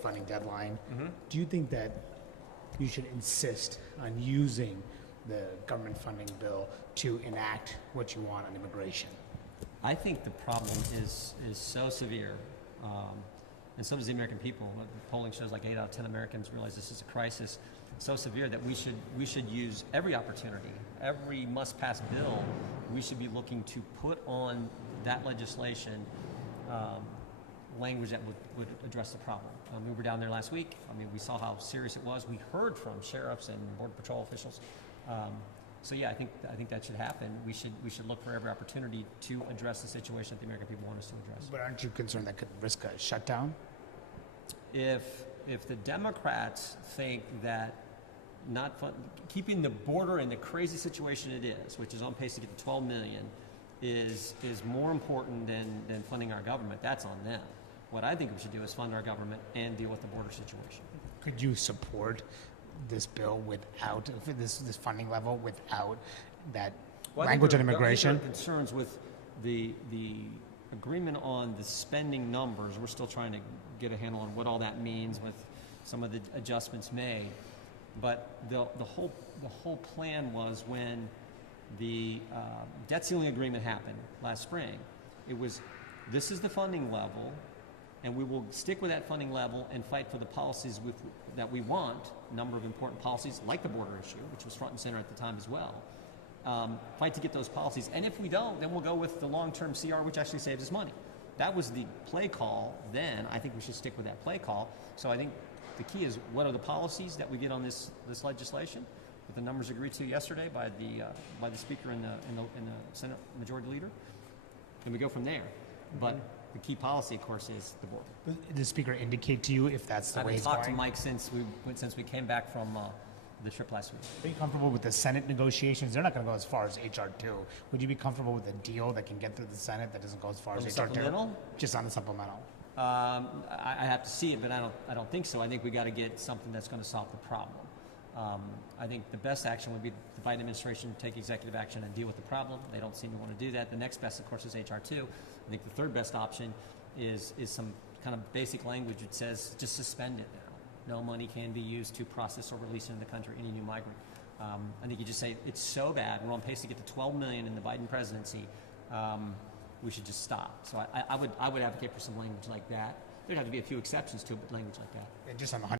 funding deadline. Do you think that you should insist on using the government funding bill to enact what you want on immigration? I think the problem is so severe, and so does the American people. The polling shows like 8 out of 10 Americans realize this is a crisis so severe that we should use every opportunity, every must-pass bill. We should be looking to put on that legislation language that would address the problem. We were down there last week. We saw how serious it was. We heard from sheriffs and Border Patrol officials. So yeah, I think that should happen. We should look for every opportunity to address the situation that the American people want us to address. But aren't you concerned that could risk a shutdown? If the Democrats think that keeping the border in the crazy situation it is, which is on pace to get to 12 million, is more important than funding our government, that's on them. What I think we should do is fund our government and deal with the border situation. Could you support this bill without this funding level, without that language on immigration? There are concerns with the agreement on the spending numbers. We're still trying to get a handle on what all that means with some of the adjustments made. But the whole plan was when the debt ceiling agreement happened last spring. It was, this is the funding level, and we will stick with that funding level and fight for the policies that we want, a number of important policies like the border issue, which was front and center at the time as well. Fight to get those policies. And if we don't, then we'll go with the long-term CR, which actually saves us money. That was the play call then. I think we should stick with that play call. So I think the key is, what are the policies that we get on this legislation that the numbers agreed to yesterday by the Speaker and the Senate Majority Leader? And we go from there. But the key policy, of course, is the border. Did the Speaker indicate to you if that's the way it's going? I've talked to Mike since we came back from the trip last week. Are you comfortable with the Senate negotiations? They're not going to go as far as HR 2. Would you be comfortable with a deal that can get through the Senate that doesn't go as far as HR 2? Supplemental? Just on the supplemental. I have to see it, but I don't think so. I think we got to get something that's going to solve the problem. I think the best action would be the Biden administration take executive action and deal with the problem. They don't seem to want to do that. The next best, of course, is HR 2. I think the third best option is some kind of basic language that says just suspend it now. No money can be used to process or release into the country any new migrant. I think you just say it's so bad, we're on pace to get to 12 million in the Biden presidency, we should just stop. So I would advocate for some language like that. There'd have to be a few exceptions to it, but language like that. And just on the